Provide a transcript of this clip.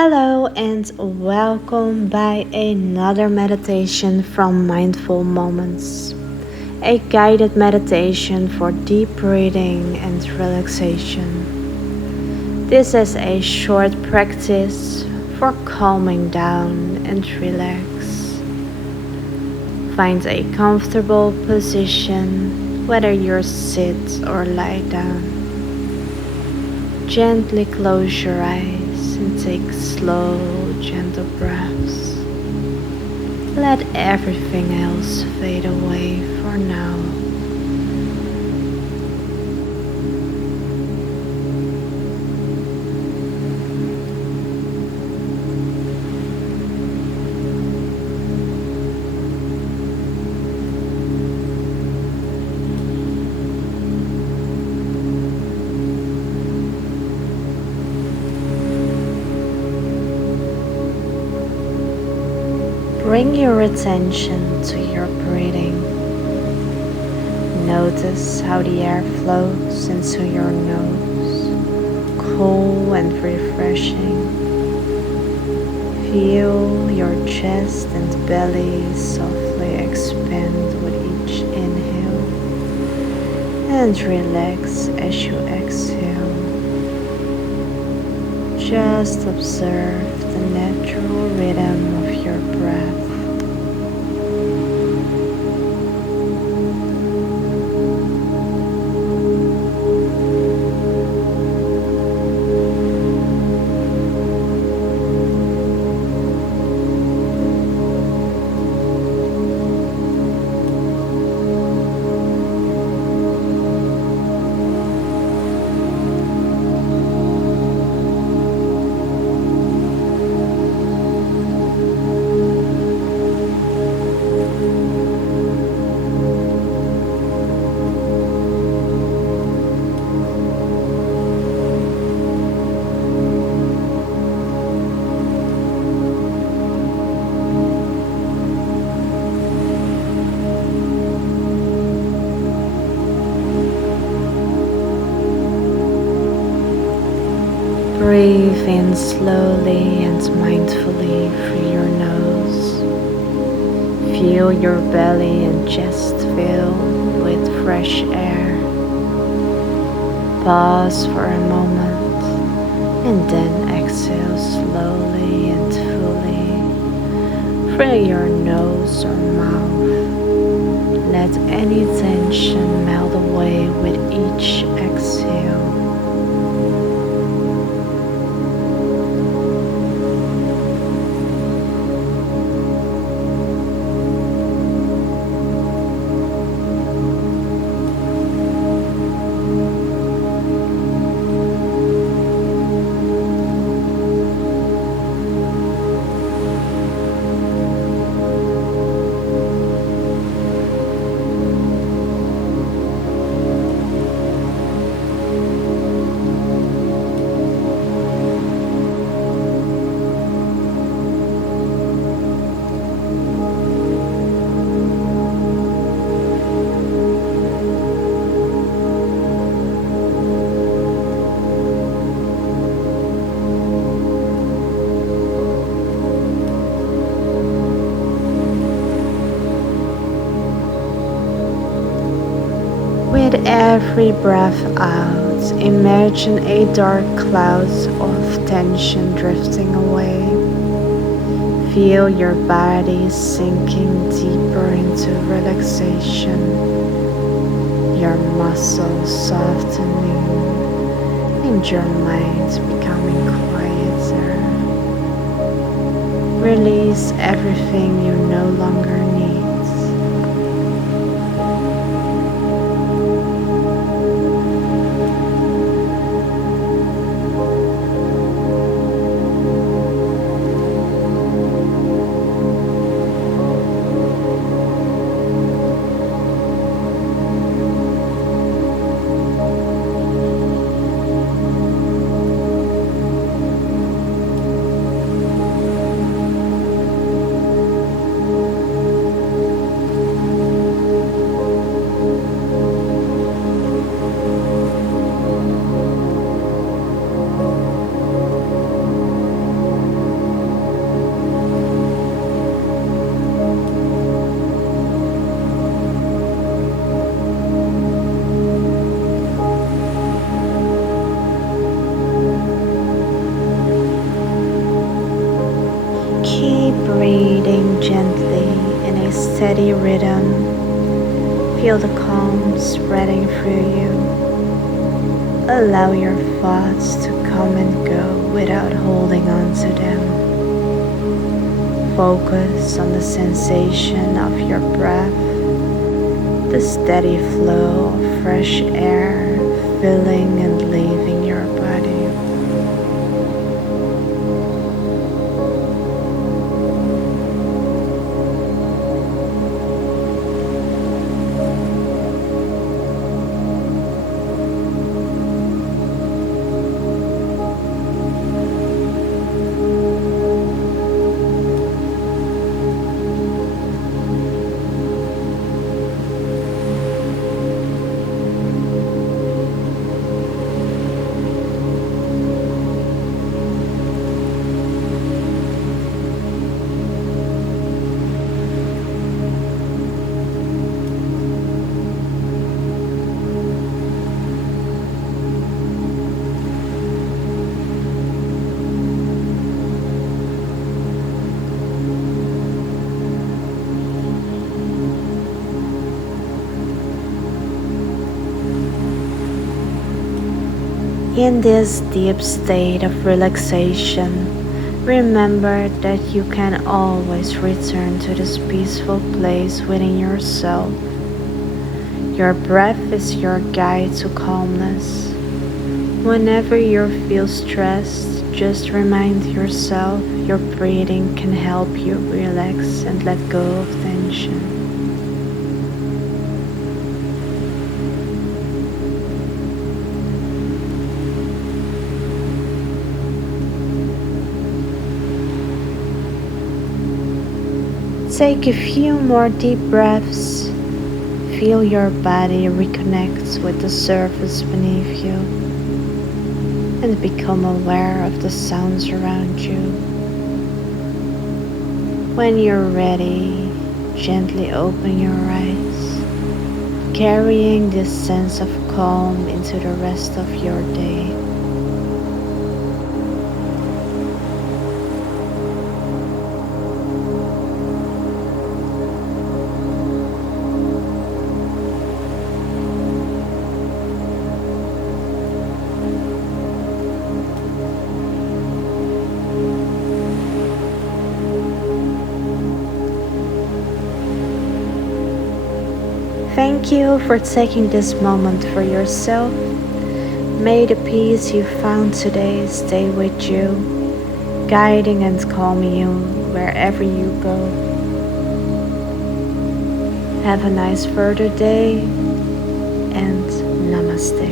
Hello and welcome by another meditation from Mindful Moments, a guided meditation for deep breathing and relaxation. This is a short practice for calming down and relax. Find a comfortable position, whether you sit or lie down. Gently close your eyes and take slow, gentle breaths. Let everything else fade away for now. Bring your attention to your breathing. Notice how the air flows into your nose, cool and refreshing. Feel your chest and belly softly expand with each inhale and relax as you exhale. Just observe the natural rhythm of your breath. Breathe in slowly and mindfully through your nose. Feel your belly and chest fill with fresh air. Pause for a moment and then exhale slowly and fully through your nose or mouth. Let any tension melt away with each exhale. With every breath out, imagine a dark cloud of tension drifting away. Feel your body sinking deeper into relaxation, your muscles softening, and your mind becoming quieter. Release everything you no longer need. steady rhythm. Feel the calm spreading through you. Allow your thoughts to come and go without holding on to them. Focus on the sensation of your breath, the steady flow of fresh air filling and leaving your body. In this deep state of relaxation, remember that you can always return to this peaceful place within yourself. Your breath is your guide to calmness. Whenever you feel stressed, just remind yourself your breathing can help you relax and let go of tension. Take a few more deep breaths. Feel your body reconnect with the surface beneath you and become aware of the sounds around you. When you're ready, gently open your eyes, carrying this sense of calm into the rest of your day. Thank you for taking this moment for yourself. May the peace you found today stay with you, guiding and calming you wherever you go. Have a nice further day and namaste.